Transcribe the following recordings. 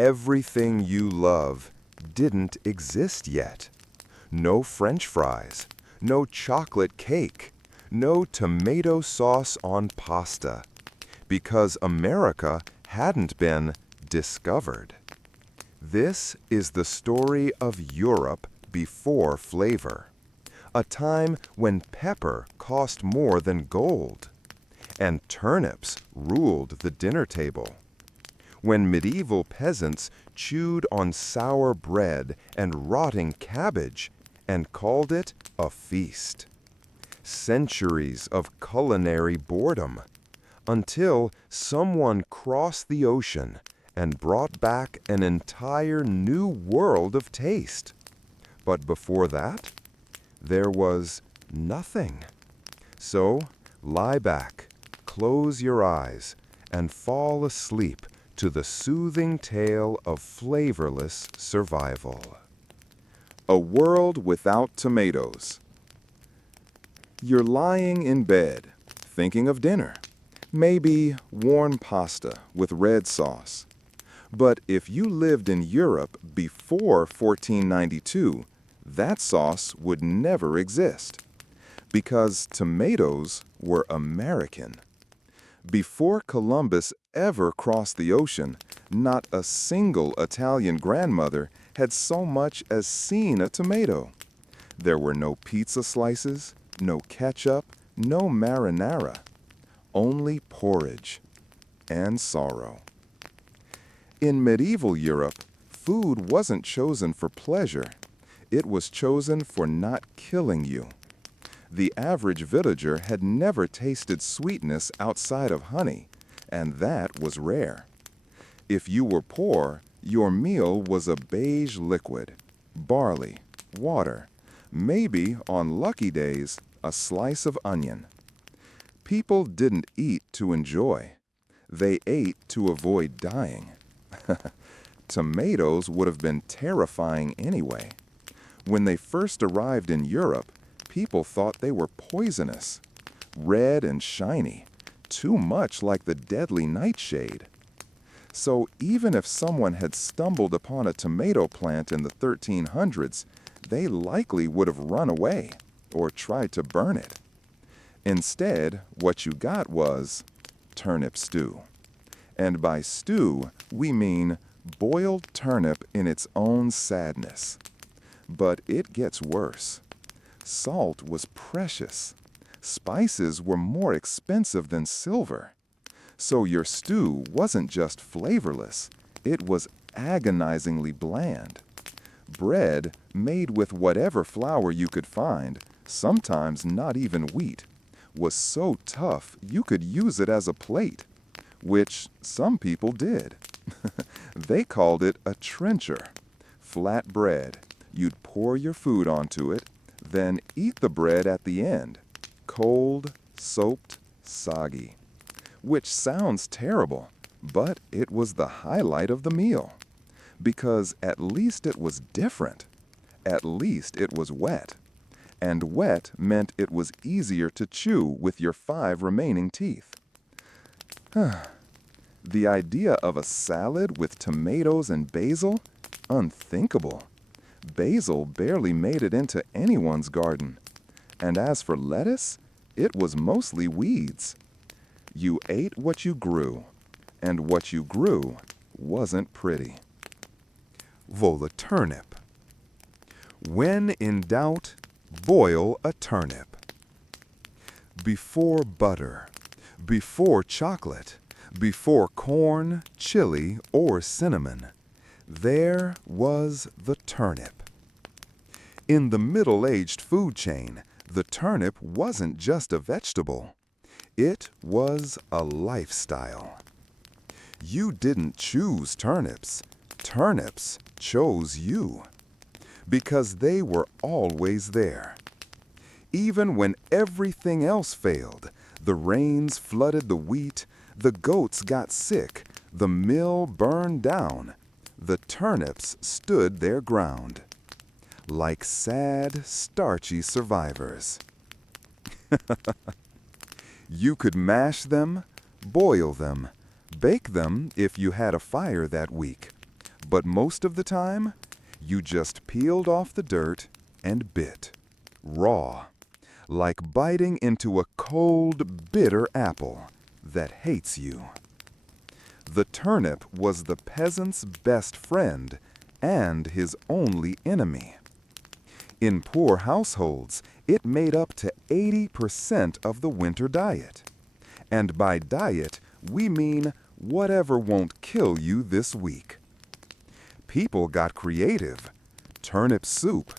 Everything you love didn't exist yet. No French fries, no chocolate cake, no tomato sauce on pasta, because America hadn't been discovered. This is the story of Europe before flavor, a time when pepper cost more than gold, and turnips ruled the dinner table, when medieval peasants chewed on sour bread and rotting cabbage and called it a feast. Centuries of culinary boredom, until someone crossed the ocean and brought back an entire new world of taste. But before that, there was nothing. So lie back, close your eyes, and fall asleep to the soothing tale of flavorless survival. A world without tomatoes. You're lying in bed, thinking of dinner. Maybe warm pasta with red sauce. But if you lived in Europe before 1492, that sauce would never exist, because tomatoes were American. Before Columbus ever crossed the ocean, not a single Italian grandmother had so much as seen a tomato. There were no pizza slices, no ketchup, no marinara, only porridge and sorrow. In medieval Europe, food wasn't chosen for pleasure. It was chosen for not killing you. The average villager had never tasted sweetness outside of honey, and that was rare. If you were poor, your meal was a beige liquid, barley, water, maybe, on lucky days, a slice of onion. People didn't eat to enjoy. They ate to avoid dying. Tomatoes would have been terrifying anyway. When they first arrived in Europe, people thought they were poisonous, red and shiny, too much like the deadly nightshade. So even if someone had stumbled upon a tomato plant in the 1300s, they likely would have run away or tried to burn it. Instead, what you got was turnip stew. And by stew, we mean boiled turnip in its own sadness. But it gets worse. Salt was precious. Spices were more expensive than silver. So your stew wasn't just flavorless, it was agonizingly bland. Bread, made with whatever flour you could find, sometimes not even wheat, was so tough you could use it as a plate, which some people did. They called it a trencher. Flat bread. You'd pour your food onto it, then eat the bread at the end, cold, soaked, soggy. Which sounds terrible, but it was the highlight of the meal. Because at least it was different. At least it was wet. And wet meant it was easier to chew with your 5 remaining teeth. The idea of a salad with tomatoes and basil? Unthinkable. Basil barely made it into anyone's garden. And as for lettuce, it was mostly weeds. You ate what you grew, and what you grew wasn't pretty. The turnip. When in doubt, boil a turnip. Before butter, before chocolate, before corn, chili, or cinnamon, there was the turnip. In the middle-aged food chain, the turnip wasn't just a vegetable. It was a lifestyle. You didn't choose turnips. Turnips chose you. Because they were always there. Even when everything else failed, the rains flooded the wheat, the goats got sick, the mill burned down, the turnips stood their ground, like sad, starchy survivors. You could mash them, boil them, bake them if you had a fire that week, But most of the time, you just peeled off the dirt and bit, raw, like biting into a cold, bitter apple that hates you. The turnip was the peasant's best friend and his only enemy. In poor households, it made up to 80% of the winter diet. And by diet, we mean whatever won't kill you this week. People got creative. Turnip soup,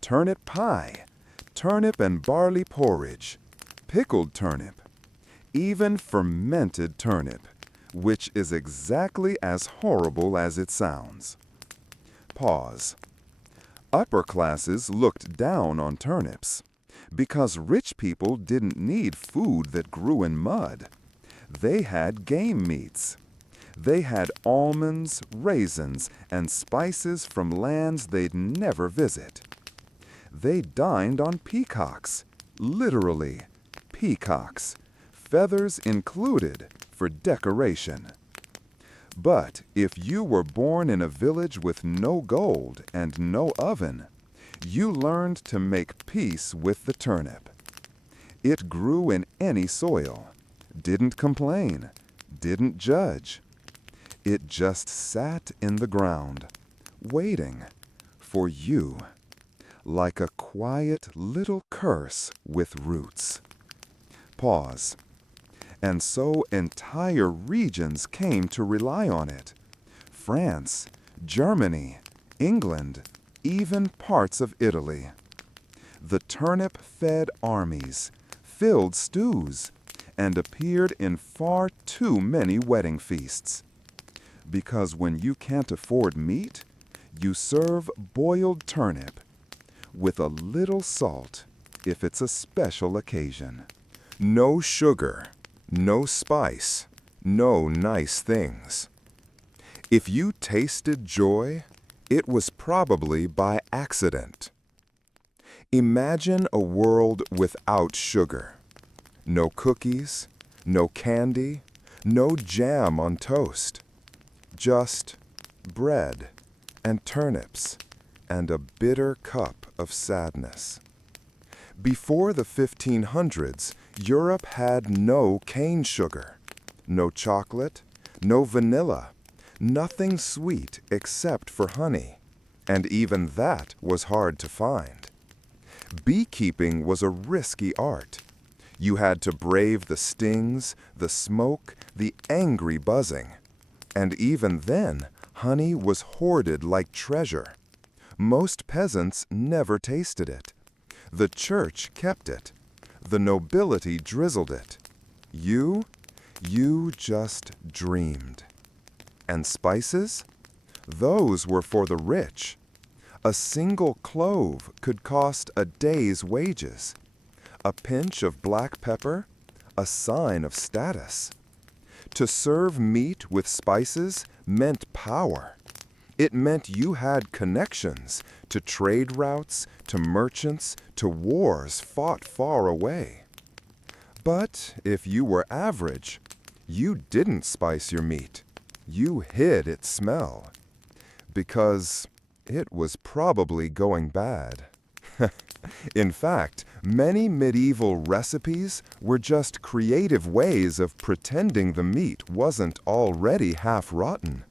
turnip pie, turnip and barley porridge, pickled turnip, even fermented turnip, which is exactly as horrible as it sounds. Pause. Upper classes looked down on turnips because rich people didn't need food that grew in mud. They had game meats. They had almonds, raisins, and spices from lands they'd never visit. They dined on peacocks, literally, peacocks, feathers included for decoration. But if you were born in a village with no gold and no oven, you learned to make peace with the turnip. It grew in any soil, didn't complain, didn't judge. It just sat in the ground, waiting for you, like a quiet little curse with roots. Pause. And so entire regions came to rely on it. France, Germany, England, even parts of Italy. The turnip fed armies, filled stews, and appeared in far too many wedding feasts. Because when you can't afford meat, you serve boiled turnip with a little salt if it's a special occasion. No sugar. No spice, no nice things. If you tasted joy, it was probably by accident. Imagine a world without sugar. No cookies, no candy, no jam on toast. Just bread and turnips and a bitter cup of sadness. Before the 1500s, Europe had no cane sugar, no chocolate, no vanilla, nothing sweet except for honey, and even that was hard to find. Beekeeping was a risky art. You had to brave the stings, the smoke, the angry buzzing. And even then, honey was hoarded like treasure. Most peasants never tasted it. The church kept it. The nobility drizzled it. You just dreamed. And spices? Those were for the rich. A single clove could cost a day's wages. A pinch of black pepper, a sign of status. To serve meat with spices meant power. It meant you had connections to trade routes, to merchants, to wars fought far away. But if you were average, you didn't spice your meat. You hid its smell. Because it was probably going bad. In fact, many medieval recipes were just creative ways of pretending the meat wasn't already half rotten.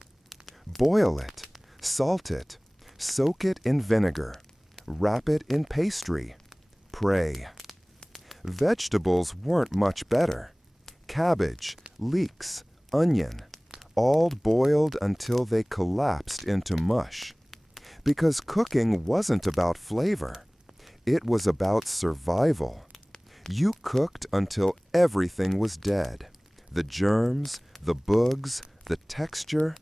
Boil it, salt it, soak it in vinegar, wrap it in pastry, pray. Vegetables weren't much better. Cabbage, leeks, onion, all boiled until they collapsed into mush. Because cooking wasn't about flavor. It was about survival. You cooked until everything was dead. The germs, the bugs, the texture,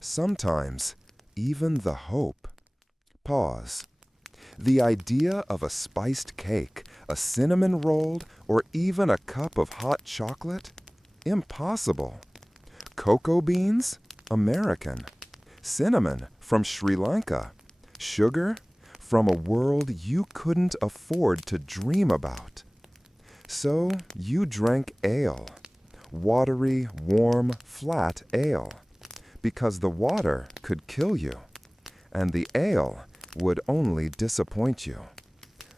sometimes even the hope. Pause. The idea of a spiced cake, a cinnamon roll, or even a cup of hot chocolate? Impossible. Cocoa beans? American. Cinnamon from Sri Lanka. Sugar? From a world you couldn't afford to dream about. So you drank ale. Watery, warm, flat ale. because the water could kill you, and the ale would only disappoint you.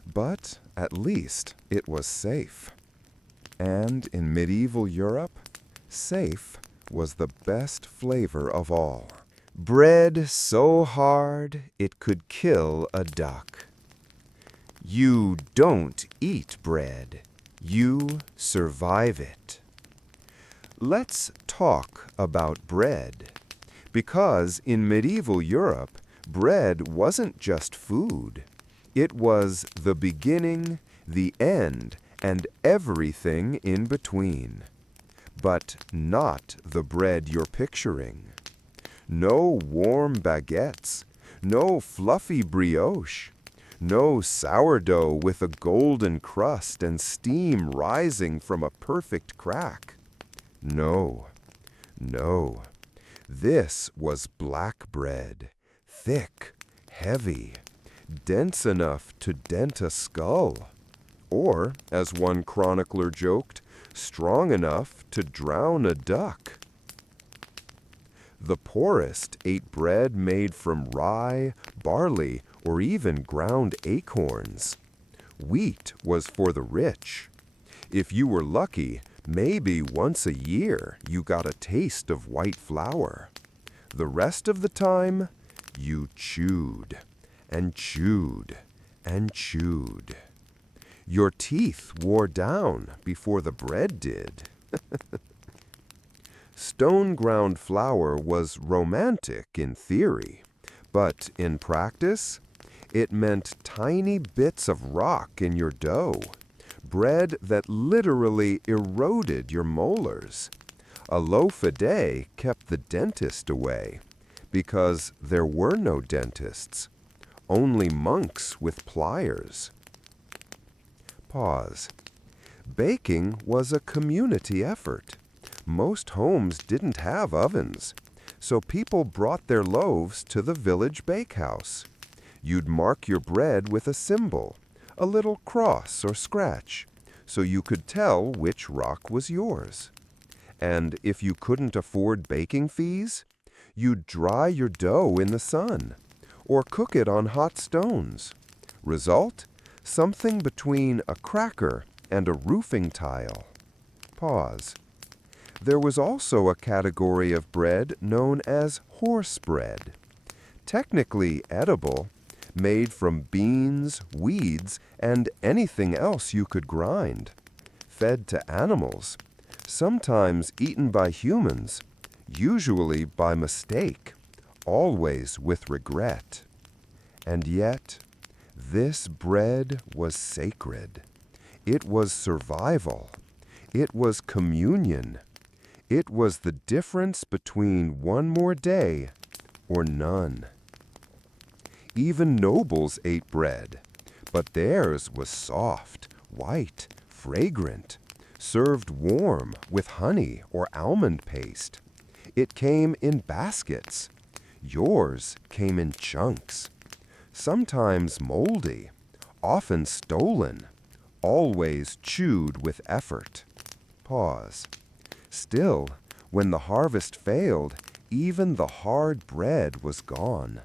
But at least it was safe. And in medieval Europe, safe was the best flavor of all. Bread so hard it could kill a duck. You don't eat bread, you survive it. Let's talk about bread, because in medieval Europe, bread wasn't just food. It was the beginning, the end, and everything in between. But not the bread you're picturing. No warm baguettes, no fluffy brioche, no sourdough with a golden crust and steam rising from a perfect crack. No, no. This was black bread, thick, heavy, dense enough to dent a skull. Or, as one chronicler joked, strong enough to drown a duck. The poorest ate bread made from rye, barley, or even ground acorns. Wheat was for the rich. If you were lucky, maybe once a year you got a taste of white flour. The rest of the time, you chewed and chewed and chewed. Your teeth wore down before the bread did. Stone-ground flour was romantic in theory, but in practice, it meant tiny bits of rock in your dough, bread that literally eroded your molars. A loaf a day kept the dentist away, because there were no dentists, only monks with pliers. Pause. Baking was a community effort. Most homes didn't have ovens, so people brought their loaves to the village bakehouse. You'd mark your bread with a symbol, a little cross or scratch, so you could tell which rock was yours. And if you couldn't afford baking fees, you'd dry your dough in the sun, or cook it on hot stones. Result? Something between a cracker and a roofing tile. Pause. There was also a category of bread known as horse bread. Technically edible, made from beans, weeds, and anything else you could grind. Fed to animals, sometimes eaten by humans, usually by mistake, always with regret. And yet, this bread was sacred. It was survival. It was communion. It was the difference between one more day or none. Even nobles ate bread, but theirs was soft, white, fragrant, served warm with honey or almond paste. It came in baskets. Yours came in chunks, sometimes moldy, often stolen, always chewed with effort. Pause. Still, when the harvest failed, even the hard bread was gone,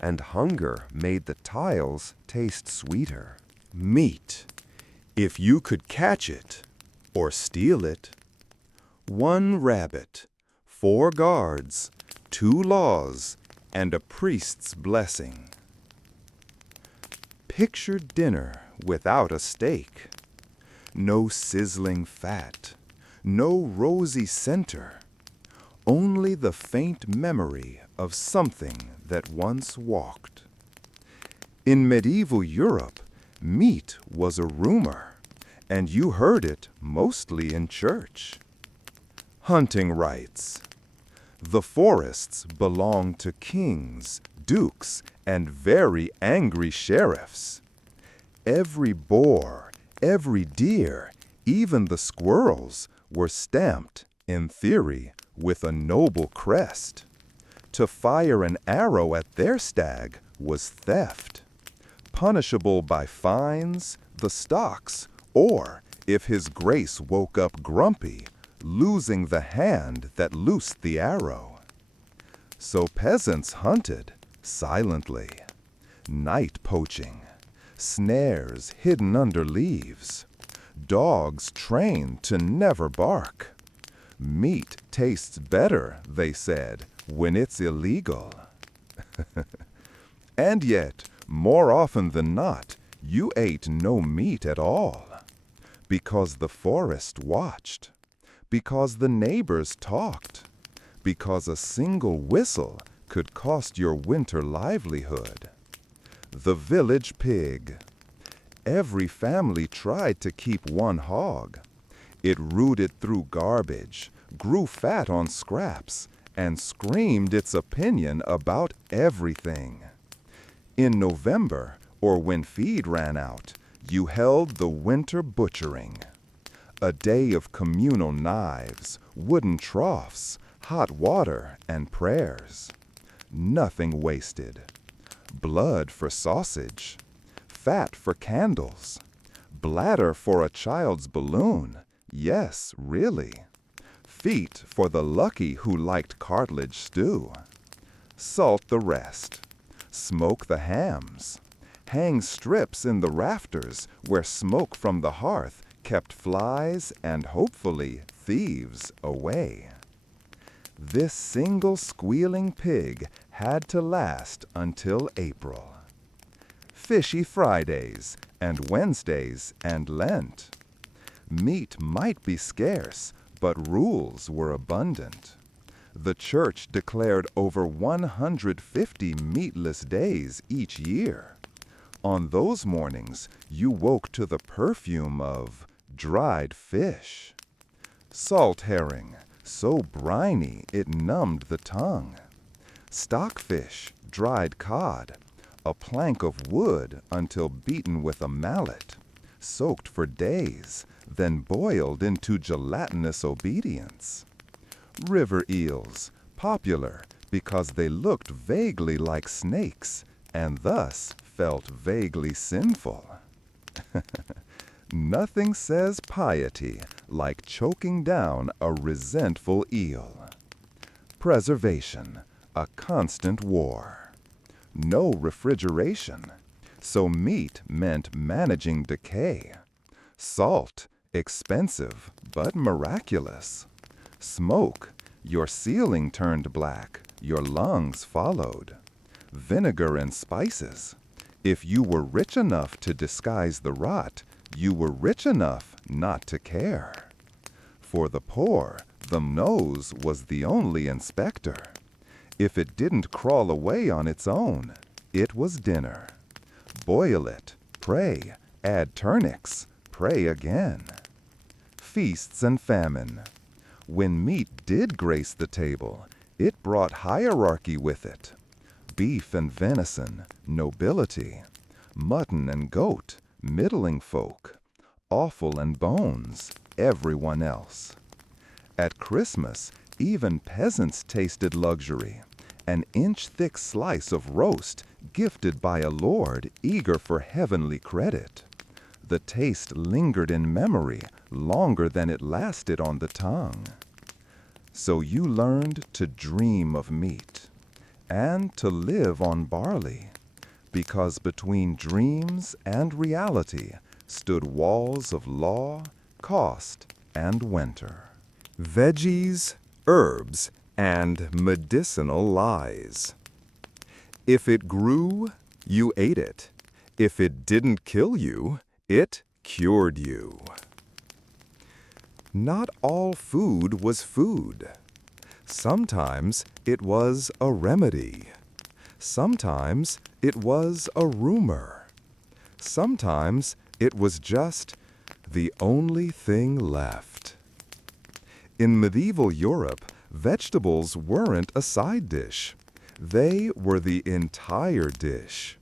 and hunger made the tiles taste sweeter. Meat, if you could catch it or steal it. 1 rabbit, 4 guards, 2 laws, and a priest's blessing. Picture dinner without a steak. No sizzling fat, no rosy center, only the faint memory of something that once walked. In medieval Europe, meat was a rumor, and you heard it mostly in church. Hunting rights. The forests belonged to kings, dukes, and very angry sheriffs. Every boar, every deer, even the squirrels, were stamped, in theory, with a noble crest. To fire an arrow at their stag was theft, punishable by fines, the stocks, or, if his grace woke up grumpy, losing the hand that loosed the arrow. So peasants hunted silently, night poaching, snares hidden under leaves, dogs trained to never bark. Meat tastes better, they said, when it's illegal. And yet, more often than not, you ate no meat at all. Because the forest watched, because the neighbors talked, because a single whistle could cost your winter livelihood. The village pig. Every family tried to keep one hog. It rooted through garbage, grew fat on scraps, and screamed its opinion about everything. In November, or when feed ran out, you held the winter butchering. A day of communal knives, wooden troughs, hot water, and prayers. Nothing wasted. Blood for sausage, fat for candles, bladder for a child's balloon, yes, really. Feet for the lucky who liked cartilage stew. Salt the rest. Smoke the hams. Hang strips in the rafters where smoke from the hearth kept flies and, hopefully, thieves away. This single squealing pig had to last until April. Fishy Fridays and Wednesdays and Lent. Meat might be scarce, but rules were abundant. The church declared over 150 meatless days each year. On those mornings, you woke to the perfume of dried fish. Salt herring, so briny it numbed the tongue. Stockfish, dried cod, a plank of wood until beaten with a mallet, soaked for days, then boiled into gelatinous obedience. River eels, popular because they looked vaguely like snakes and thus felt vaguely sinful. Nothing says piety like choking down a resentful eel. Preservation, a constant war. No refrigeration, so meat meant managing decay. Salt, expensive but miraculous. Smoke, your ceiling turned black, your lungs followed. Vinegar and spices. If you were rich enough to disguise the rot, you were rich enough not to care. For the poor, the nose was the only inspector. If it didn't crawl away on its own, it was dinner. Boil it, pray, add turnips, pray again. Feasts and famine. When meat did grace the table, it brought hierarchy with it. Beef and venison, nobility. Mutton and goat, middling folk. Offal and bones, everyone else. At Christmas, even peasants tasted luxury. An inch-thick slice of roast gifted by a lord eager for heavenly credit. The taste lingered in memory longer than it lasted on the tongue. So you learned to dream of meat and to live on barley, because between dreams and reality stood walls of law, cost, and winter. Veggies, herbs, and medicinal lies. If it grew, you ate it. If it didn't kill you, it cured you. Not all food was food. Sometimes it was a remedy. Sometimes it was a rumor. Sometimes it was just the only thing left. In medieval Europe, vegetables weren't a side dish. They were the entire dish.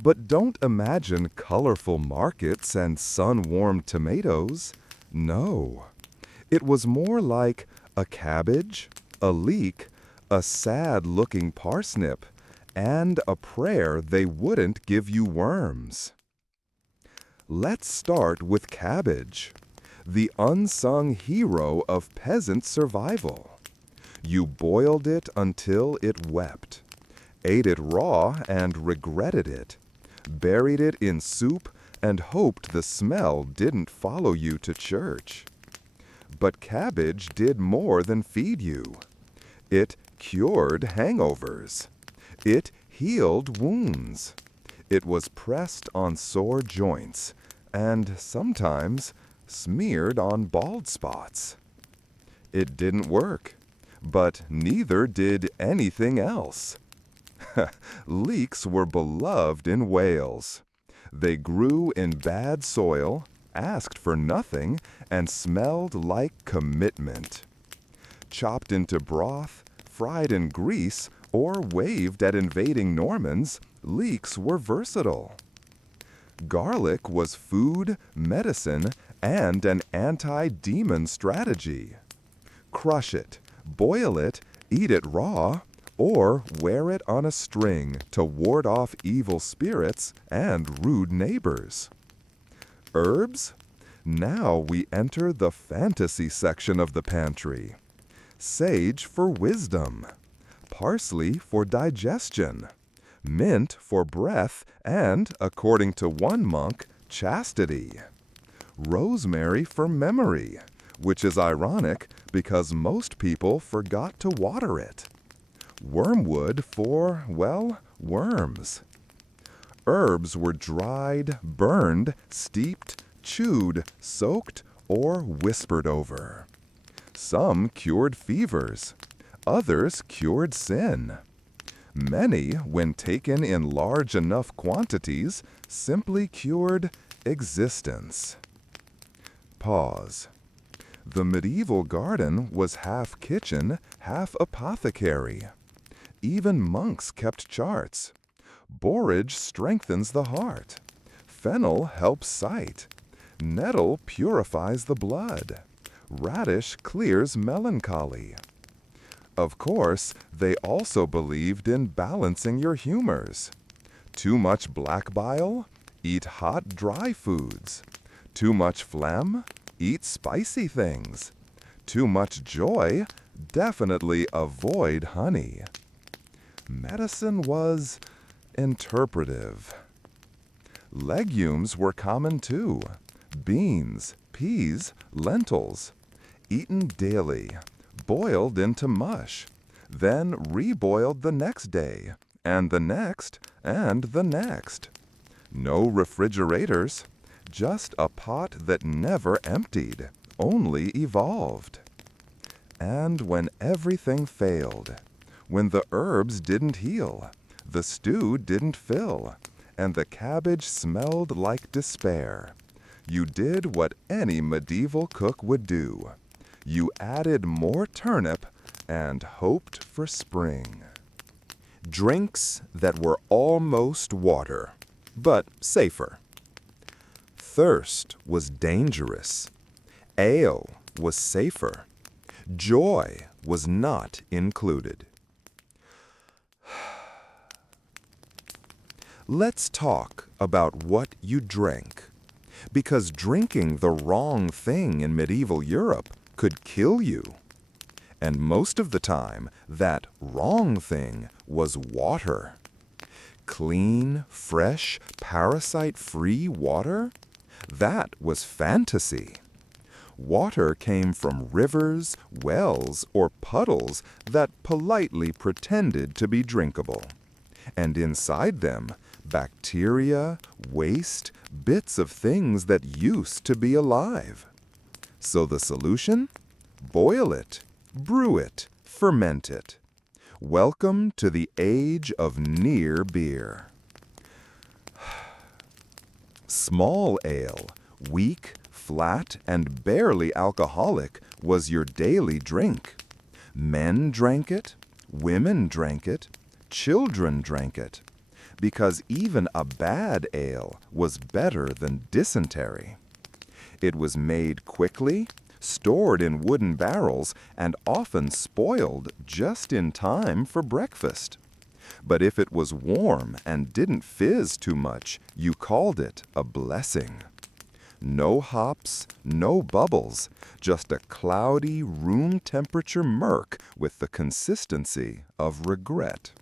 But don't imagine colorful markets and sun-warmed tomatoes. No. It was more like a cabbage, a leek, a sad-looking parsnip, and a prayer they wouldn't give you worms. Let's start with cabbage, the unsung hero of peasant survival. You boiled it until it wept, ate it raw and regretted it, buried it in soup and hoped the smell didn't follow you to church. But cabbage did more than feed you. It cured hangovers. It healed wounds. It was pressed on sore joints and sometimes smeared on bald spots. It didn't work, but neither did anything else. Leeks were beloved in Wales. They grew in bad soil, asked for nothing, and smelled like commitment. Chopped into broth, fried in grease, or waved at invading Normans, leeks were versatile. Garlic was food, medicine, and an anti-demon strategy. Crush it, boil it, eat it raw, or wear it on a string to ward off evil spirits and rude neighbors. Herbs? Now we enter the fantasy section of the pantry. Sage for wisdom, parsley for digestion, mint for breath and, according to one monk, chastity, rosemary for memory, which is ironic because most people forgot to water it, wormwood for, well, worms. Herbs were dried, burned, steeped, chewed, soaked, or whispered over. Some cured fevers. Others cured sin. Many, when taken in large enough quantities, simply cured existence. Pause. The medieval garden was half kitchen, half apothecary. Even monks kept charts. Borage strengthens the heart. Fennel helps sight. Nettle purifies the blood. Radish clears melancholy. Of course, they also believed in balancing your humors. Too much black bile? Eat hot, dry foods. Too much phlegm? Eat spicy things. Too much joy? Definitely avoid honey. Medicine was interpretive. Legumes were common too. Beans, peas, lentils. Eaten daily, boiled into mush, then reboiled the next day, and the next, and the next. No refrigerators, just a pot that never emptied, only evolved. And when everything failed, when the herbs didn't heal, the stew didn't fill, and the cabbage smelled like despair, you did what any medieval cook would do. You added more turnip and hoped for spring. Drinks that were almost water, but safer. Thirst was dangerous. Ale was safer. Joy was not included. Let's talk about what you drank, because drinking the wrong thing in medieval Europe could kill you. And most of the time, that wrong thing was water. Clean, fresh, parasite-free water? That was fantasy. Water came from rivers, wells, or puddles that politely pretended to be drinkable. And inside them, bacteria, waste, bits of things that used to be alive. So the solution? Boil it, brew it, ferment it. Welcome to the age of near beer. Small ale, weak, flat, and barely alcoholic, was your daily drink. Men drank it, women drank it, children drank it, because even a bad ale was better than dysentery. It was made quickly, stored in wooden barrels, and often spoiled just in time for breakfast. But if it was warm and didn't fizz too much, you called it a blessing. No hops, no bubbles, just a cloudy, room-temperature murk with the consistency of regret.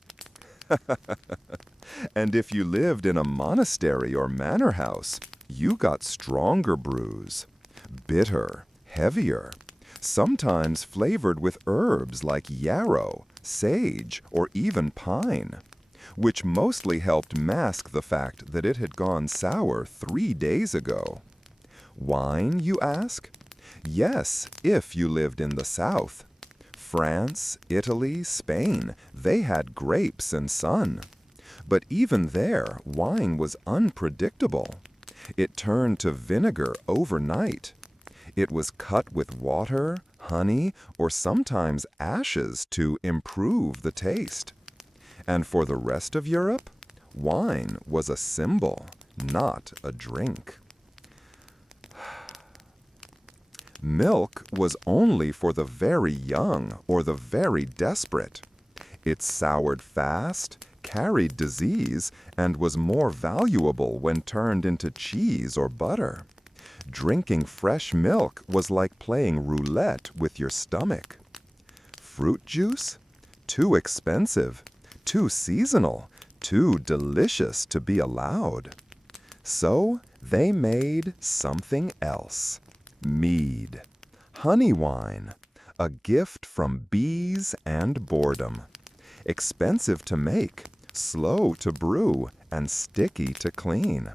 And if you lived in a monastery or manor house, you got stronger brews. Bitter, heavier, sometimes flavored with herbs like yarrow, sage, or even pine, which mostly helped mask the fact that it had gone sour 3 days ago. Wine, you ask? Yes, if you lived in the south. France, Italy, Spain, they had grapes and sun. But even there, wine was unpredictable. It turned to vinegar overnight. It was cut with water, honey, or sometimes ashes to improve the taste. And for the rest of Europe, wine was a symbol, not a drink. Milk was only for the very young or the very desperate. It soured fast, carried disease, and was more valuable when turned into cheese or butter. Drinking fresh milk was like playing roulette with your stomach. Fruit juice? Too expensive, too seasonal, too delicious to be allowed. So they made something else. Mead, honey wine, a gift from bees and boredom. Expensive to make, slow to brew, and sticky to clean.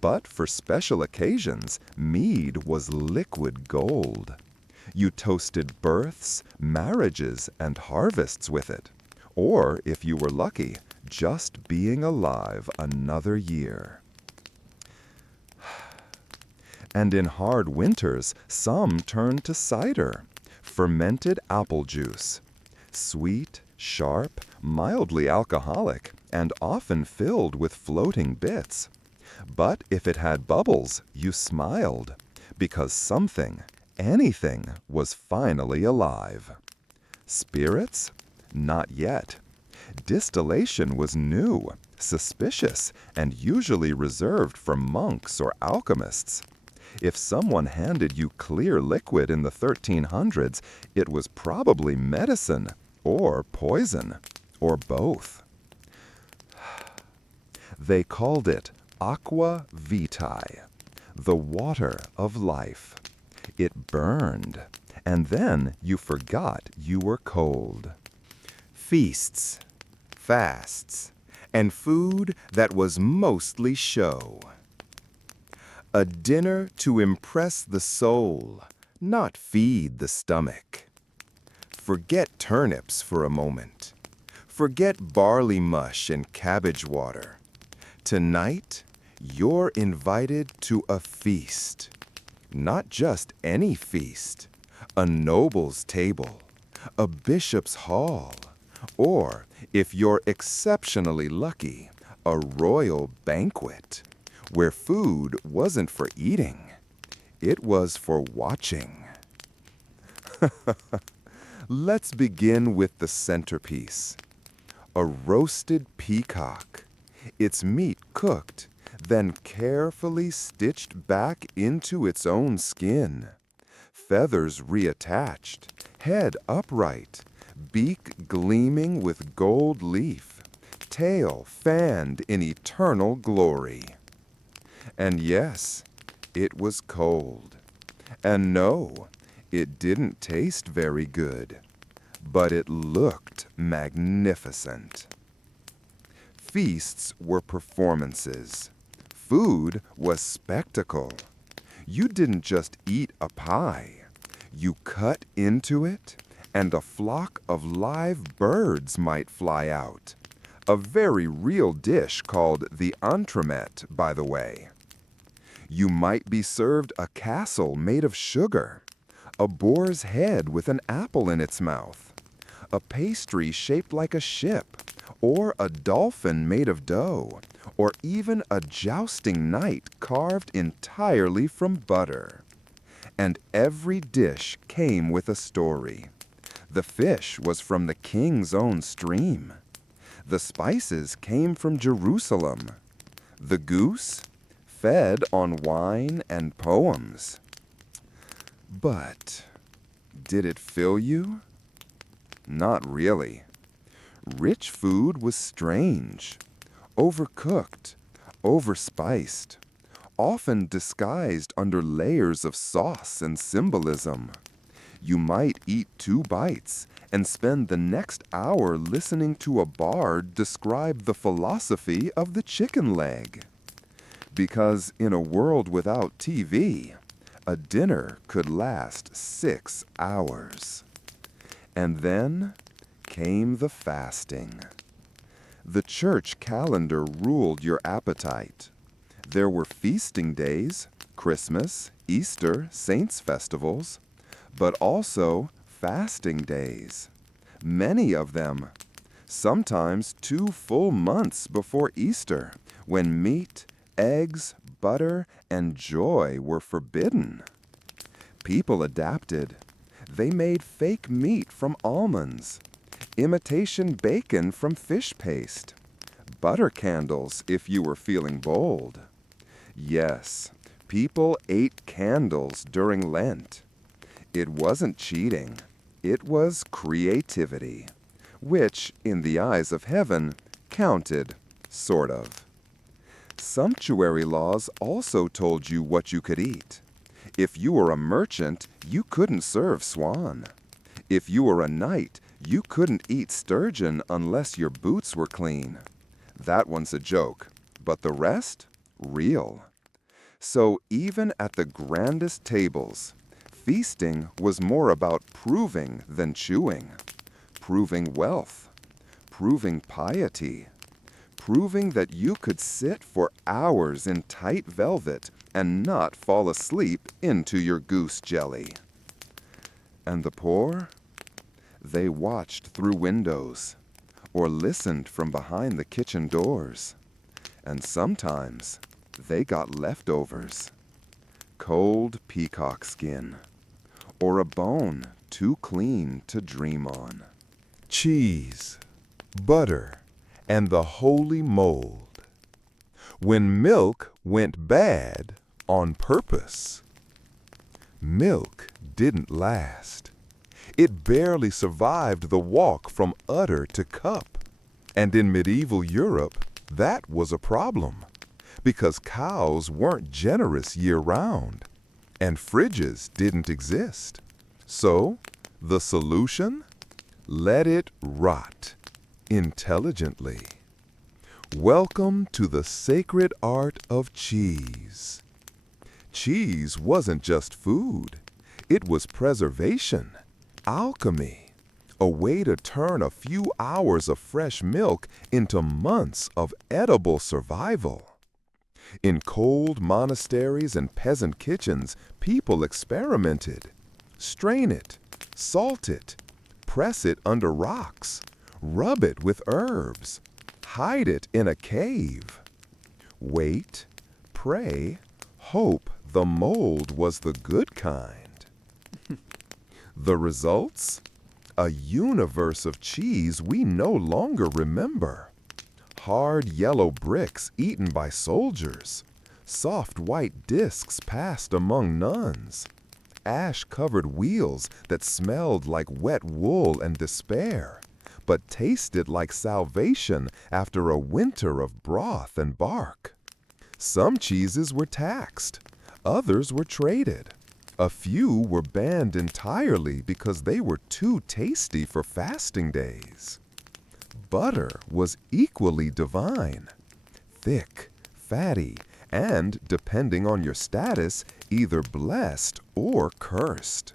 But for special occasions, mead was liquid gold. You toasted births, marriages, and harvests with it. Or, if you were lucky, just being alive another year. And in hard winters, some turned to cider, fermented apple juice. Sweet, sharp, mildly alcoholic, and often filled with floating bits. But if it had bubbles, you smiled, because something, anything, was finally alive. Spirits? Not yet. Distillation was new, suspicious, and usually reserved for monks or alchemists. If someone handed you clear liquid in the 1300s, it was probably medicine, or poison, or both. They called it aqua vitae, the water of life. It burned, and then you forgot you were cold. Feasts, fasts, and food that was mostly show. A dinner to impress the soul, not feed the stomach. Forget turnips for a moment. Forget barley mush and cabbage water. Tonight, you're invited to a feast. Not just any feast. A noble's table, a bishop's hall, or, if you're exceptionally lucky, a royal banquet, where food wasn't for eating, it was for watching. Let's begin with the centerpiece. A roasted peacock, its meat cooked, then carefully stitched back into its own skin. Feathers reattached, head upright, beak gleaming with gold leaf, tail fanned in eternal glory. And yes, it was cold. And no, it didn't taste very good, but it looked magnificent. Feasts were performances. Food was spectacle. You didn't just eat a pie. You cut into it, and a flock of live birds might fly out. A very real dish called the entremet, by the way. You might be served a castle made of sugar, a boar's head with an apple in its mouth, a pastry shaped like a ship, or a dolphin made of dough, or even a jousting knight carved entirely from butter. And every dish came with a story. The fish was from the king's own stream. The spices came from Jerusalem. The goose? fed on wine and poems. But did it fill you? Not really. Rich food was strange, overcooked, overspiced, often disguised under layers of sauce and symbolism. You might eat 2 bites and spend the next hour listening to a bard describe the philosophy of the chicken leg. Because in a world without TV, a dinner could last 6 hours. And then came the fasting. The church calendar ruled your appetite. There were feasting days, Christmas, Easter, saints' festivals, but also fasting days. Many of them, sometimes 2 full months before Easter, when meat, eggs, butter, and joy were forbidden. People adapted. They made fake meat from almonds, imitation bacon from fish paste, butter candles if you were feeling bold. Yes, people ate candles during Lent. It wasn't cheating. It was creativity, which, in the eyes of heaven, counted, sort of. Sumptuary laws also told you what you could eat. If you were a merchant, you couldn't serve swan. If you were a knight, you couldn't eat sturgeon unless your boots were clean. That one's a joke, but the rest, real. So even at the grandest tables, feasting was more about proving than chewing. Proving wealth, proving piety, proving that you could sit for hours in tight velvet and not fall asleep into your goose jelly. And the poor? They watched through windows or listened from behind the kitchen doors. And sometimes they got leftovers. Cold peacock skin, or a bone too clean to dream on. Cheese, butter, and the holy mold. When milk went bad on purpose. Milk didn't last. It barely survived the walk from udder to cup. And in medieval Europe, that was a problem, because cows weren't generous year-round, and fridges didn't exist. So, the solution? Let it rot intelligently. Welcome to the sacred art of cheese. Cheese wasn't just food. It was preservation, alchemy, a way to turn a few hours of fresh milk into months of edible survival. In cold monasteries and peasant kitchens, people experimented. Strain it, salt it, press it under rocks, rub it with herbs, hide it in a cave. Wait, pray, hope the mold was the good kind. The results? A universe of cheese we no longer remember. Hard yellow bricks eaten by soldiers, soft white discs passed among nuns, ash-covered wheels that smelled like wet wool and despair, but tasted like salvation after a winter of broth and bark. Some cheeses were taxed, others were traded. A few were banned entirely because they were too tasty for fasting days. Butter was equally divine, thick, fatty, and, depending on your status, either blessed or cursed.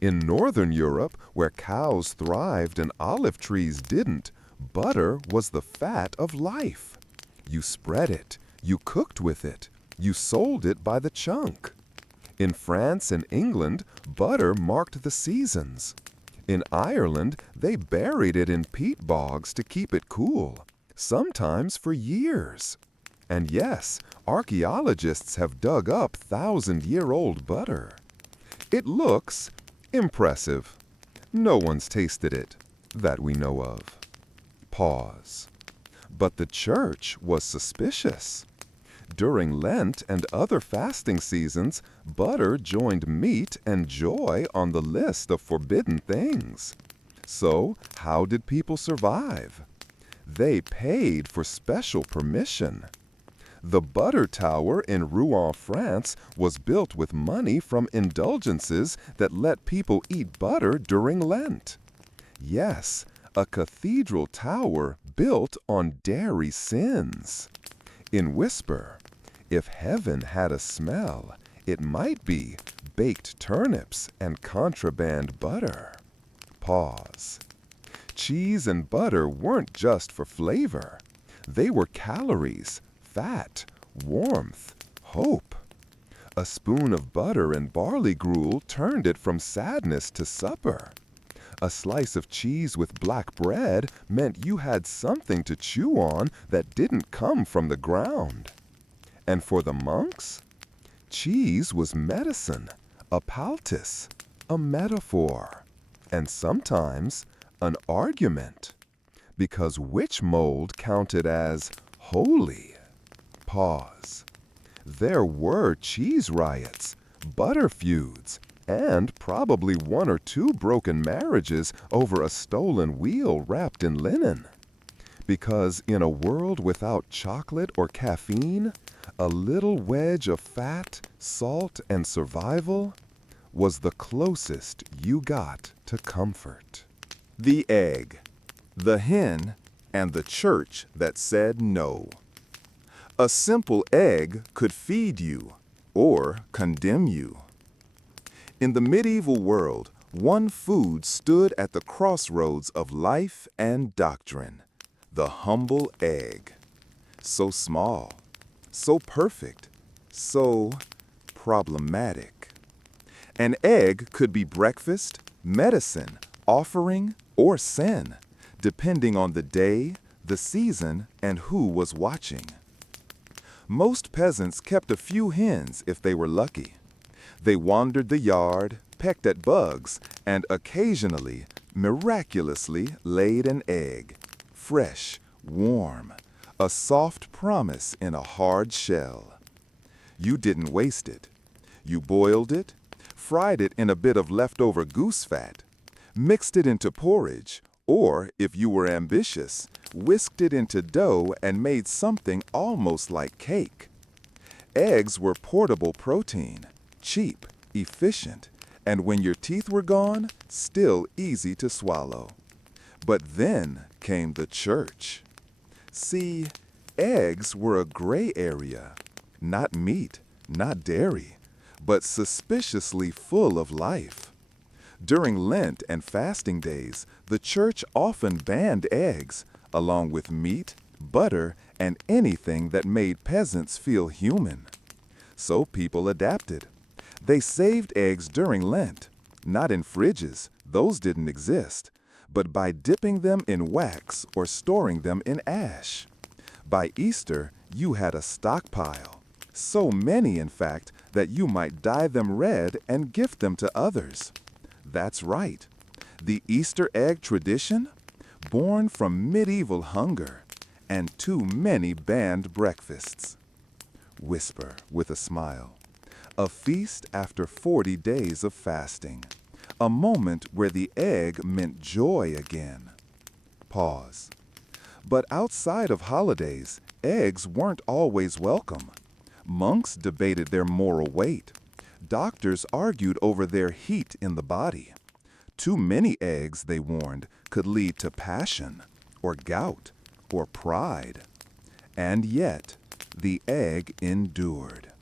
In Northern Europe, where cows thrived and olive trees didn't, butter was the fat of life. You spread it, you cooked with it, you sold it by the chunk. In France and England, butter marked the seasons. In Ireland, they buried it in peat bogs to keep it cool, sometimes for years. And yes, archaeologists have dug up 1,000-year-old butter. It looks impressive. No one's tasted it, that we know of. Pause. But the church was suspicious. During Lent and other fasting seasons, butter joined meat and joy on the list of forbidden things. So, how did people survive? They paid for special permission. The butter tower in Rouen, France was built with money from indulgences that let people eat butter during Lent. Yes, a cathedral tower built on dairy sins. In Whisper, if heaven had a smell, it might be baked turnips and contraband butter. Pause. Cheese and butter weren't just for flavor. They were calories, fat, warmth, hope. A spoon of butter and barley gruel turned it from sadness to supper. A slice of cheese with black bread meant you had something to chew on that didn't come from the ground. And for the monks, cheese was medicine, a poultice, a metaphor, and sometimes an argument, because which mold counted as holy? Pause. There were cheese riots, butter feuds, and probably one or two broken marriages over a stolen wheel wrapped in linen. Because in a world without chocolate or caffeine, a little wedge of fat, salt, and survival was the closest you got to comfort. The egg, the hen, and the church that said no. A simple egg could feed you or condemn you. In the medieval world, one food stood at the crossroads of life and doctrine: the humble egg. So small, so perfect, so problematic. An egg could be breakfast, medicine, offering, or sin, depending on the day, the season, and who was watching. Most peasants kept a few hens if they were lucky. They wandered the yard, pecked at bugs, and occasionally, miraculously, laid an egg. Fresh, warm, a soft promise in a hard shell. You didn't waste it. You boiled it, fried it in a bit of leftover goose fat, mixed it into porridge, or, if you were ambitious, whisked it into dough and made something almost like cake. Eggs were portable protein, cheap, efficient, and when your teeth were gone, still easy to swallow. But then came the church. See, eggs were a gray area. Not meat, not dairy, but suspiciously full of life. During Lent and fasting days, the church often banned eggs, along with meat, butter, and anything that made peasants feel human. So people adapted. They saved eggs during Lent, not in fridges, those didn't exist, but by dipping them in wax or storing them in ash. By Easter, you had a stockpile. So many, in fact, that you might dye them red and gift them to others. That's right. The Easter egg tradition, born from medieval hunger and too many banned breakfasts. Whisper with a smile. A feast after 40 days of fasting. A moment where the egg meant joy again. Pause. But outside of holidays, eggs weren't always welcome. Monks debated their moral weight. Doctors argued over their heat in the body. Too many eggs, they warned, could lead to passion, or gout, or pride. And yet, the egg endured.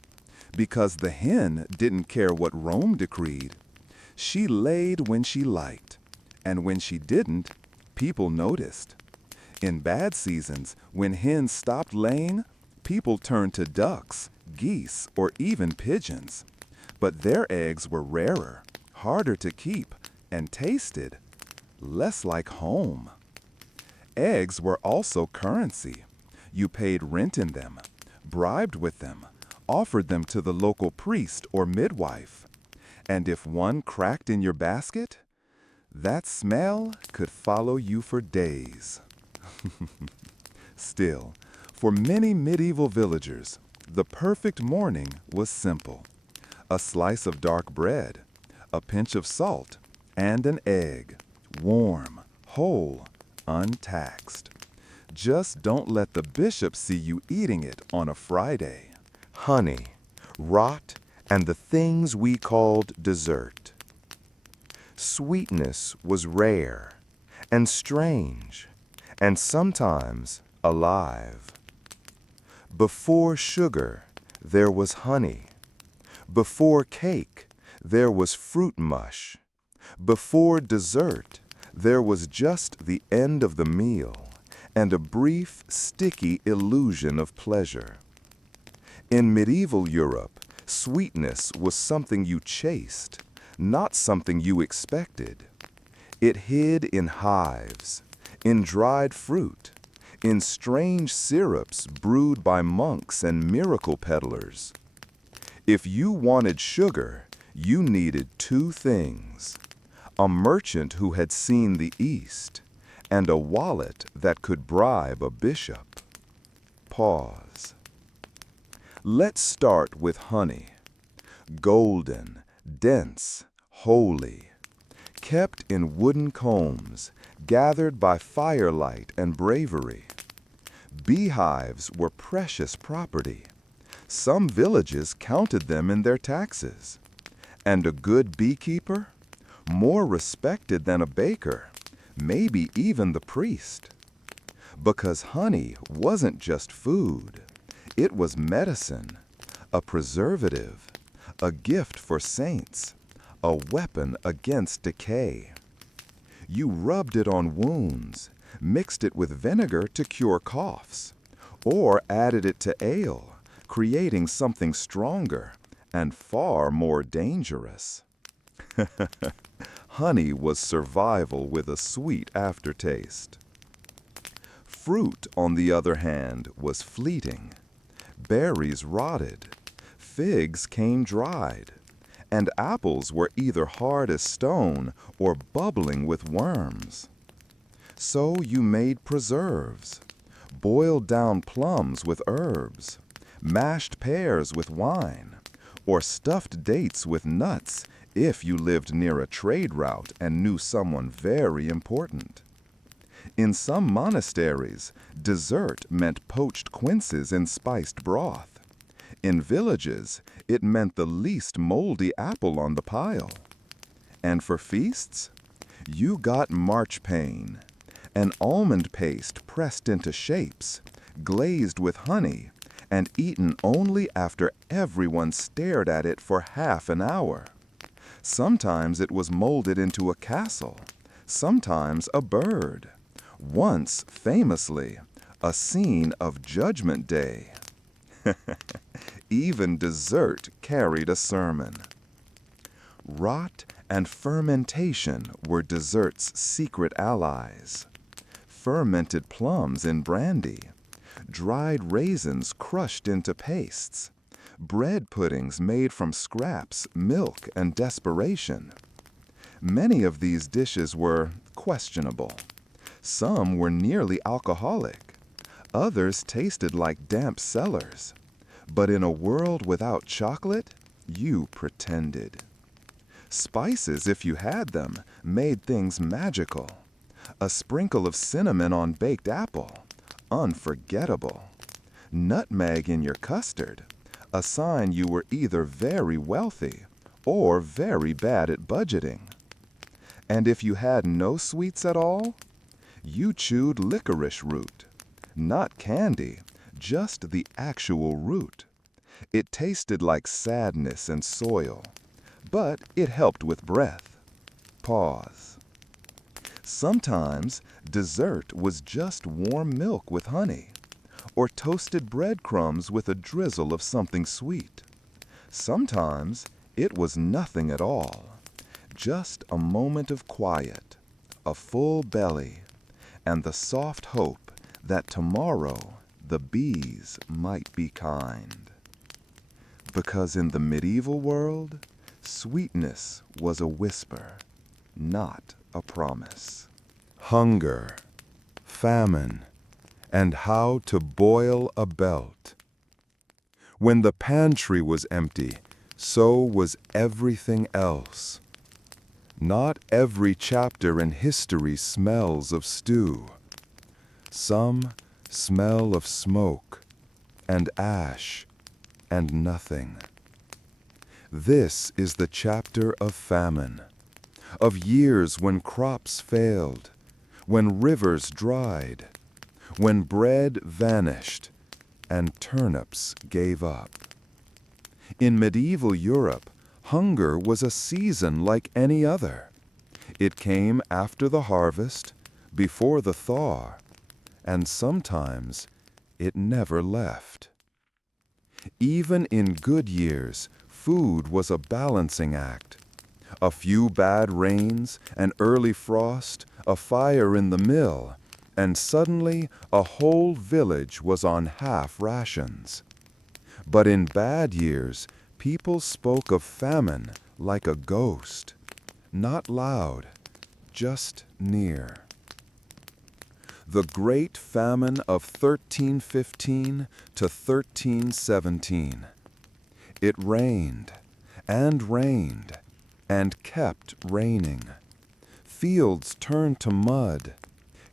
Because the hen didn't care what Rome decreed. She laid when she liked, and when she didn't, people noticed. In bad seasons, when hens stopped laying, people turned to ducks, geese, or even pigeons. But their eggs were rarer, harder to keep, and tasted less like home. Eggs were also currency. You paid rent in them, bribed with them, offered them to the local priest or midwife. And if one cracked in your basket, that smell could follow you for days. Still, for many medieval villagers, The perfect morning was simple. A slice of dark bread, a pinch of salt, and an egg, warm, whole, untaxed. Just don't let the bishop see you eating it on a Friday. Honey, rot, and the things we called dessert. Sweetness was rare and strange and sometimes alive. Before sugar, there was honey. Before cake, there was fruit mush. Before dessert, there was just the end of the meal and a brief, sticky illusion of pleasure. In medieval Europe, sweetness was something you chased, not something you expected. It hid in hives, in dried fruit, in strange syrups brewed by monks and miracle peddlers. If you wanted sugar, you needed two things: a merchant who had seen the East, and a wallet that could bribe a bishop. Pause. Let's start with honey. Golden, dense, holy, kept in wooden combs, gathered by firelight and bravery. Beehives were precious property. Some villages counted them in their taxes. And a good beekeeper? More respected than a baker, maybe even the priest. Because honey wasn't just food. It was medicine, a preservative, a gift for saints, a weapon against decay. You rubbed it on wounds, mixed it with vinegar to cure coughs, or added it to ale, creating something stronger and far more dangerous. Honey was survival with a sweet aftertaste. Fruit, on the other hand, was fleeting. Berries rotted, figs came dried, and apples were either hard as stone or bubbling with worms. So you made preserves, boiled down plums with herbs, mashed pears with wine, or stuffed dates with nuts if you lived near a trade route and knew someone very important. In some monasteries, dessert meant poached quinces in spiced broth. In villages, it meant the least moldy apple on the pile. And for feasts, you got marchpane, an almond paste pressed into shapes, glazed with honey, and eaten only after everyone stared at it for half an hour. Sometimes it was molded into a castle, sometimes a bird. Once, famously, a scene of Judgment Day. Even dessert carried a sermon. Rot and fermentation were dessert's secret allies. Fermented plums in brandy, dried raisins crushed into pastes, bread puddings made from scraps, milk, and desperation. Many of these dishes were questionable. Some were nearly alcoholic. Others tasted like damp cellars. But in a world without chocolate, you pretended. Spices, if you had them, made things magical. A sprinkle of cinnamon on baked apple, unforgettable. Nutmeg in your custard, a sign you were either very wealthy or very bad at budgeting. And if you had no sweets at all, you chewed licorice root. Not candy, just the actual root. It tasted like sadness and soil, but it helped with breath. Pause. Sometimes dessert was just warm milk with honey, or toasted breadcrumbs with a drizzle of something sweet. Sometimes it was nothing at all, just a moment of quiet, a full belly, and the soft hope that tomorrow the bees might be kind. Because in the medieval world, sweetness was a whisper, not a promise. Hunger, famine, and how to boil a belt. When the pantry was empty, so was everything else. Not every chapter in history smells of stew. Some smell of smoke and ash and nothing. This is the chapter of famine, of years when crops failed, when rivers dried, when bread vanished and turnips gave up. In medieval Europe, hunger was a season like any other. It came after the harvest, before the thaw, and sometimes it never left. Even in good years, food was a balancing act. A few bad rains, an early frost, a fire in the mill, and suddenly a whole village was on half rations. But in bad years, people spoke of famine like a ghost, not loud, just near. The Great Famine of 1315 to 1317. It rained and kept raining. Fields turned to mud,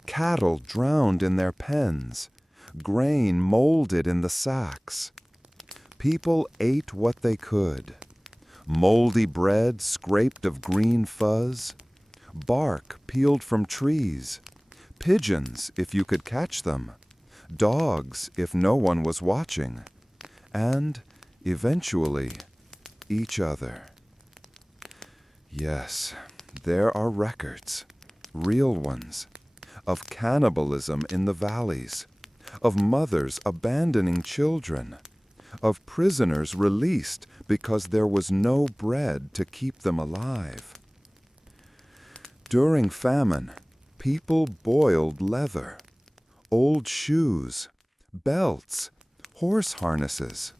cattle drowned in their pens, grain molded in the sacks. People ate what they could. Moldy bread scraped of green fuzz, bark peeled from trees, pigeons if you could catch them, dogs if no one was watching, and, eventually, each other. Yes, there are records, real ones, of cannibalism in the valleys, of mothers abandoning children, of prisoners released because there was no bread to keep them alive. During famine, people boiled leather, old shoes, belts, horse harnesses.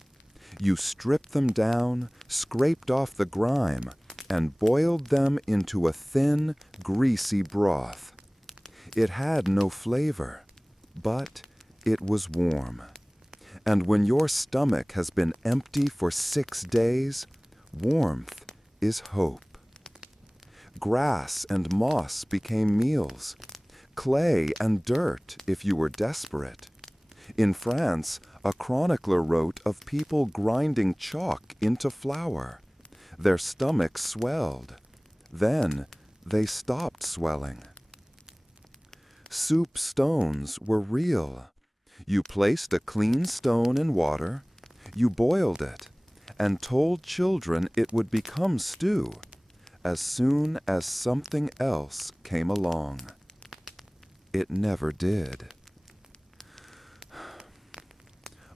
You stripped them down, scraped off the grime, and boiled them into a thin, greasy broth. It had no flavor, but it was warm. And when your stomach has been empty for 6 days, warmth is hope. Grass and moss became meals, clay and dirt if you were desperate. In France, a chronicler wrote of people grinding chalk into flour. Their stomachs swelled. Then they stopped swelling. Soup stones were real. You placed a clean stone in water, you boiled it, and told children it would become stew as soon as something else came along. It never did.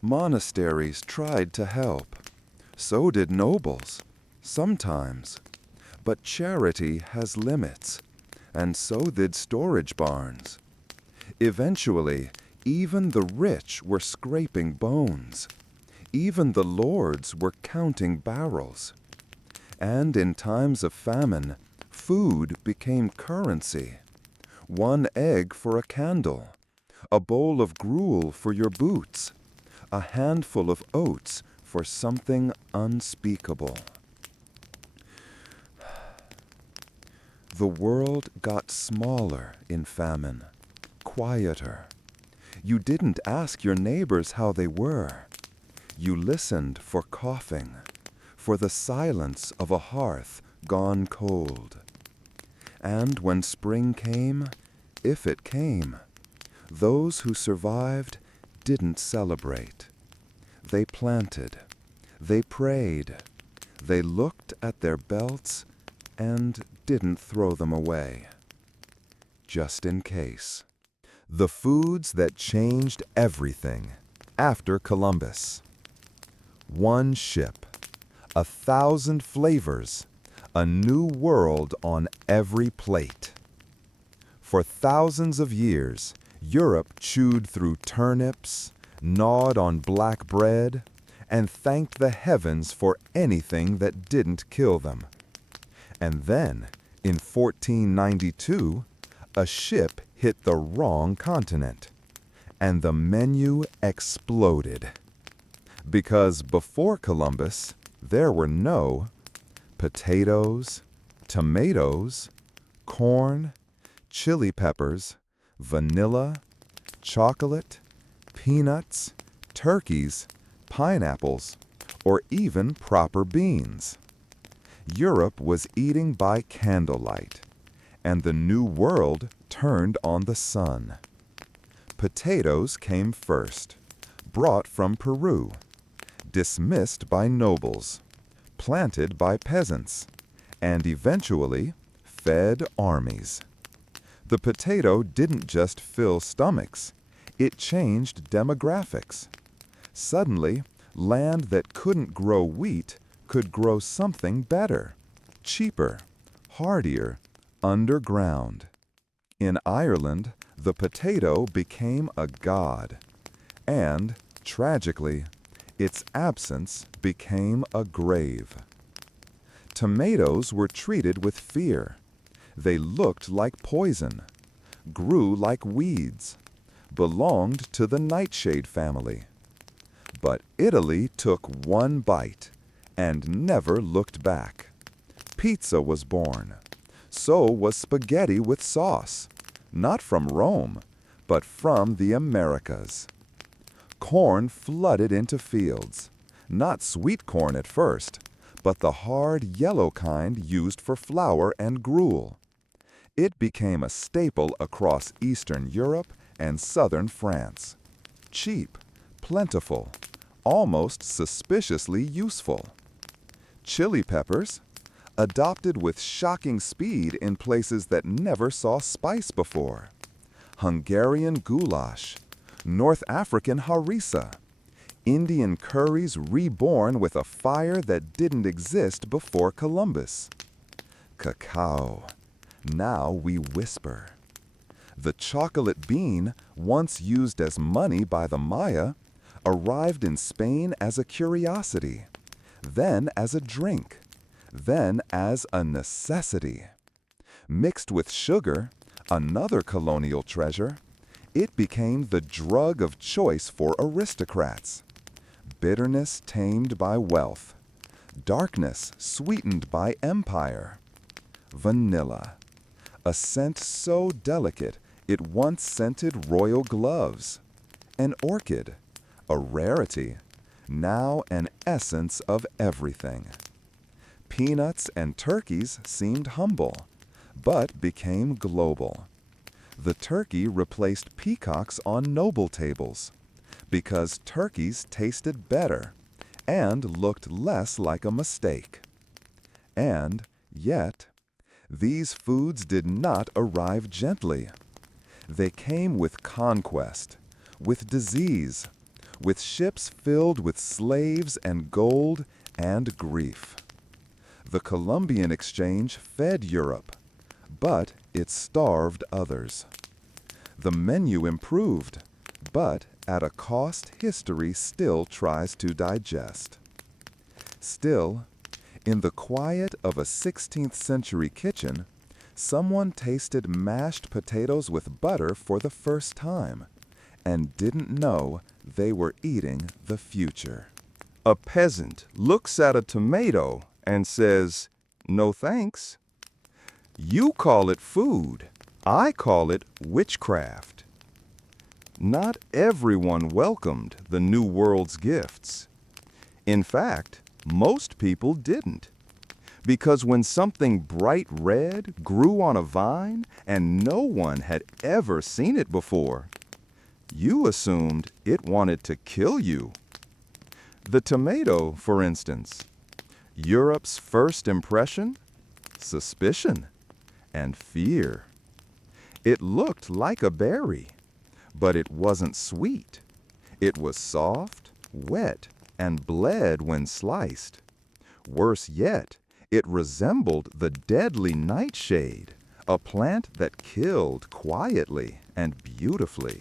Monasteries tried to help. So did nobles, sometimes. But charity has limits, and so did storage barns. Eventually, even the rich were scraping bones. Even the lords were counting barrels. And in times of famine, food became currency. 1 egg for a candle, a bowl of gruel for your boots, a handful of oats for something unspeakable. The world got smaller in famine, quieter. You didn't ask your neighbors how they were. You listened for coughing, for the silence of a hearth gone cold. And when spring came, if it came, those who survived didn't celebrate. They planted, they prayed, they looked at their belts and didn't throw them away. Just in case. The foods that changed everything after Columbus. 1 ship, 1,000 flavors, a new world on every plate. For thousands of years, Europe chewed through turnips, gnawed on black bread, and thanked the heavens for anything that didn't kill them. And then, in 1492, a ship hit the wrong continent, and the menu exploded. Because before Columbus, there were no potatoes, tomatoes, corn, chili peppers, vanilla, chocolate, peanuts, turkeys, pineapples, or even proper beans. Europe was eating by candlelight, and the New World turned on the sun. Potatoes came first, brought from Peru, dismissed by nobles, planted by peasants, and eventually fed armies. The potato didn't just fill stomachs, it changed demographics. Suddenly, land that couldn't grow wheat could grow something better, cheaper, hardier, underground. In Ireland, the potato became a god, and, tragically, its absence became a grave. Tomatoes were treated with fear. They looked like poison, grew like weeds, belonged to the nightshade family. But Italy took one bite and never looked back. Pizza was born. So was spaghetti with sauce, not from Rome, but from the Americas. Corn flooded into fields, not sweet corn at first, but the hard yellow kind used for flour and gruel. It became a staple across Eastern Europe and southern France. Cheap, plentiful, almost suspiciously useful. Chili peppers, adopted with shocking speed in places that never saw spice before. Hungarian goulash, North African harissa, Indian curries reborn with a fire that didn't exist before Columbus. Cacao, now we whisper. The chocolate bean, once used as money by the Maya, arrived in Spain as a curiosity, then as a drink, then as a necessity. Mixed with sugar, another colonial treasure, it became the drug of choice for aristocrats. Bitterness tamed by wealth, darkness sweetened by empire. Vanilla, a scent so delicate it once scented royal gloves. An orchid, a rarity, now an essence of everything. Peanuts and turkeys seemed humble, but became global. The turkey replaced peacocks on noble tables, because turkeys tasted better and looked less like a mistake. And yet, these foods did not arrive gently. They came with conquest, with disease, with ships filled with slaves and gold and grief. The Columbian exchange fed Europe, but it starved others. The menu improved, but at a cost history still tries to digest. Still, in the quiet of a 16th century kitchen, someone tasted mashed potatoes with butter for the first time and didn't know they were eating the future. A peasant looks at a tomato and says, "No thanks." You call it food. I call it witchcraft. Not everyone welcomed the New World's gifts. In fact, most people didn't. Because when something bright red grew on a vine and no one had ever seen it before, you assumed it wanted to kill you. The tomato, for instance. Europe's first impression? Suspicion and fear. It looked like a berry, but it wasn't sweet. It was soft, wet, and bled when sliced. Worse yet, it resembled the deadly nightshade, a plant that killed quietly and beautifully.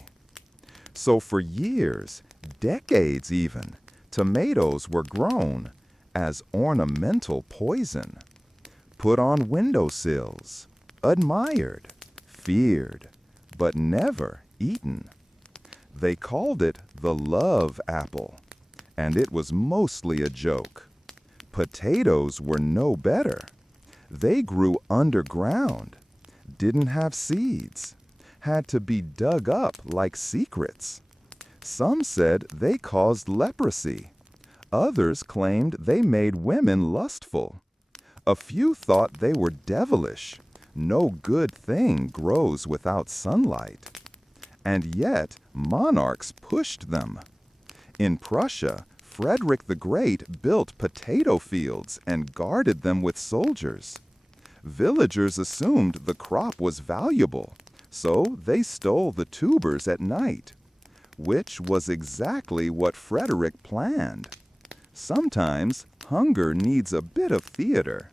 So for years, decades even, tomatoes were grown as ornamental poison, put on windowsills, admired, feared, but never eaten. They called it the love apple, and it was mostly a joke. Potatoes were no better. They grew underground, didn't have seeds, had to be dug up like secrets. Some said they caused leprosy. Others claimed they made women lustful. A few thought they were devilish. No good thing grows without sunlight. And yet monarchs pushed them. In Prussia, Frederick the Great built potato fields and guarded them with soldiers. Villagers assumed the crop was valuable, so they stole the tubers at night, which was exactly what Frederick planned. Sometimes hunger needs a bit of theater.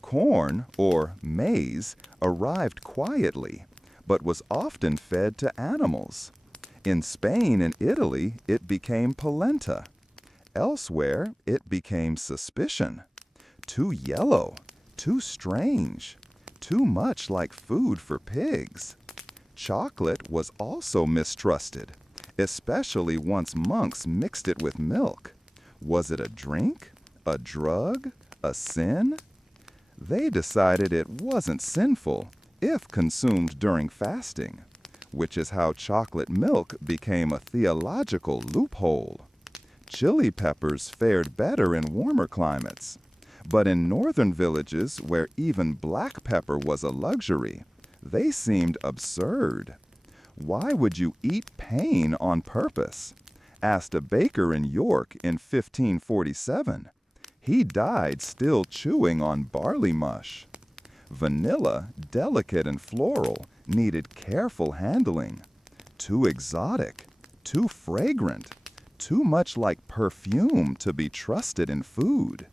Corn, or maize, arrived quietly, but was often fed to animals. In Spain and Italy, it became polenta. Elsewhere, it became suspicion. Too yellow, too strange, too much like food for pigs. Chocolate was also mistrusted, especially once monks mixed it with milk. Was it a drink, a drug, a sin? They decided it wasn't sinful if consumed during fasting, which is how chocolate milk became a theological loophole. Chili peppers fared better in warmer climates, but in northern villages where even black pepper was a luxury, they seemed absurd. Why would you eat pain on purpose? Asked a baker in York in 1547. He died still chewing on barley mush. Vanilla, delicate and floral, needed careful handling. Too exotic, too fragrant, too much like perfume to be trusted in food.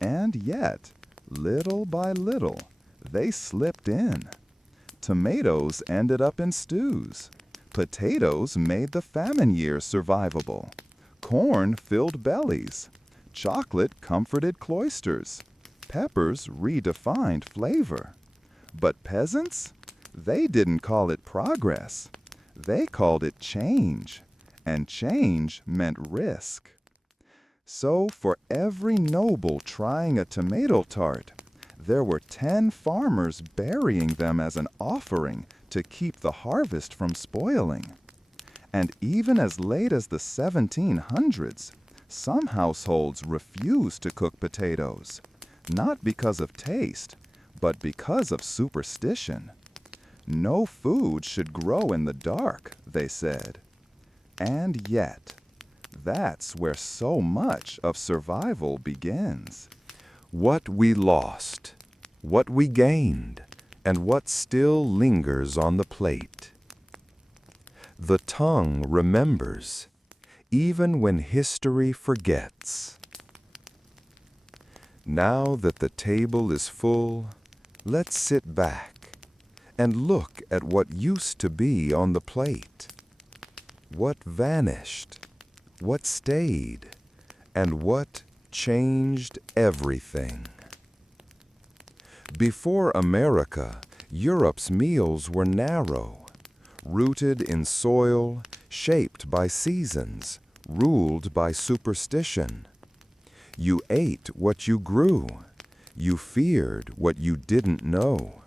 And yet, little by little, they slipped in. Tomatoes ended up in stews. Potatoes made the famine years survivable. Corn filled bellies. Chocolate comforted cloisters. Peppers redefined flavor. But peasants? They didn't call it progress. They called it change. And change meant risk. So for every noble trying a tomato tart, there were 10 farmers burying them as an offering to keep the harvest from spoiling. And even as late as the 1700s, some households refused to cook potatoes, not because of taste, but because of superstition. No food should grow in the dark, they said. And yet, that's where so much of survival begins. What we lost, what we gained, and what still lingers on the plate. The tongue remembers, even when history forgets. Now that the table is full, let's sit back and look at what used to be on the plate. What vanished, what stayed, and what changed everything. Before America, Europe's meals were narrow, rooted in soil, shaped by seasons, ruled by superstition. You ate what you grew. You feared what you didn't know.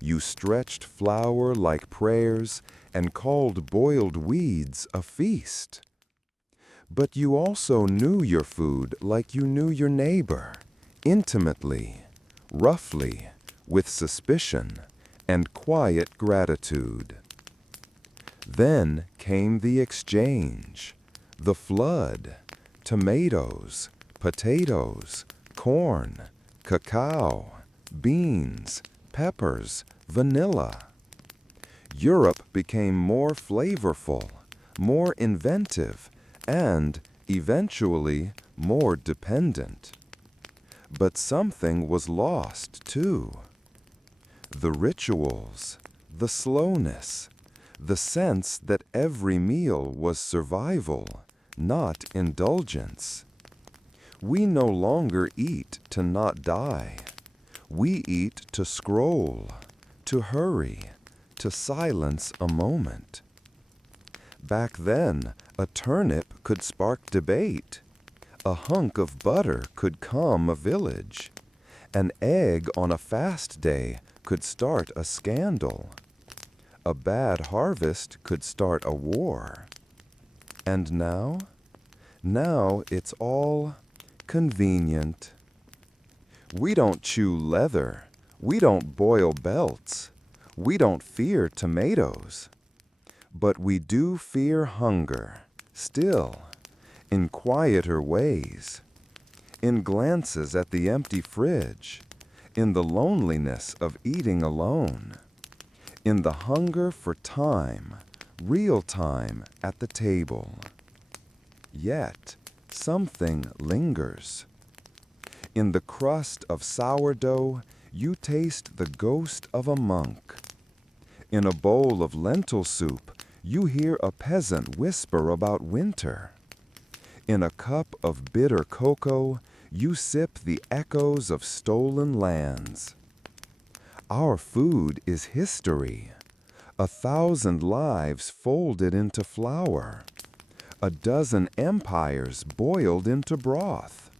You stretched flour like prayers and called boiled weeds a feast. But you also knew your food like you knew your neighbor, intimately, roughly, with suspicion and quiet gratitude. Then came the exchange, the flood, tomatoes, potatoes, corn, cacao, beans, peppers, vanilla. Europe became more flavorful, more inventive, and, eventually, more dependent. But something was lost, too. The rituals, the slowness, the sense that every meal was survival, not indulgence. We no longer eat to not die. We eat to scroll, to hurry, to silence a moment. Back then, a turnip could spark debate. A hunk of butter could calm a village. An egg on a fast day could start a scandal. A bad harvest could start a war. And now? Now it's all convenient. We don't chew leather. We don't boil belts. We don't fear tomatoes. But we do fear hunger, still, in quieter ways, in glances at the empty fridge, in the loneliness of eating alone, in the hunger for time, real time at the table. Yet, something lingers. In the crust of sourdough, you taste the ghost of a monk. In a bowl of lentil soup, you hear a peasant whisper about winter. In a cup of bitter cocoa, you sip the echoes of stolen lands. Our food is history, 1,000 lives folded into flour, a dozen empires boiled into broth.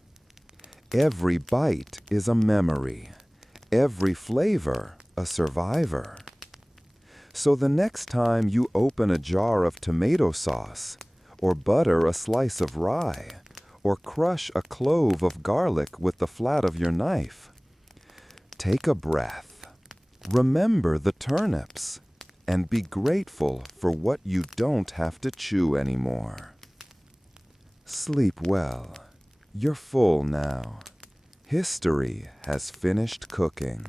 Every bite is a memory, every flavor a survivor. So the next time you open a jar of tomato sauce, or butter a slice of rye, or crush a clove of garlic with the flat of your knife, take a breath, remember the turnips, and be grateful for what you don't have to chew anymore. Sleep well. You're full now. History has finished cooking.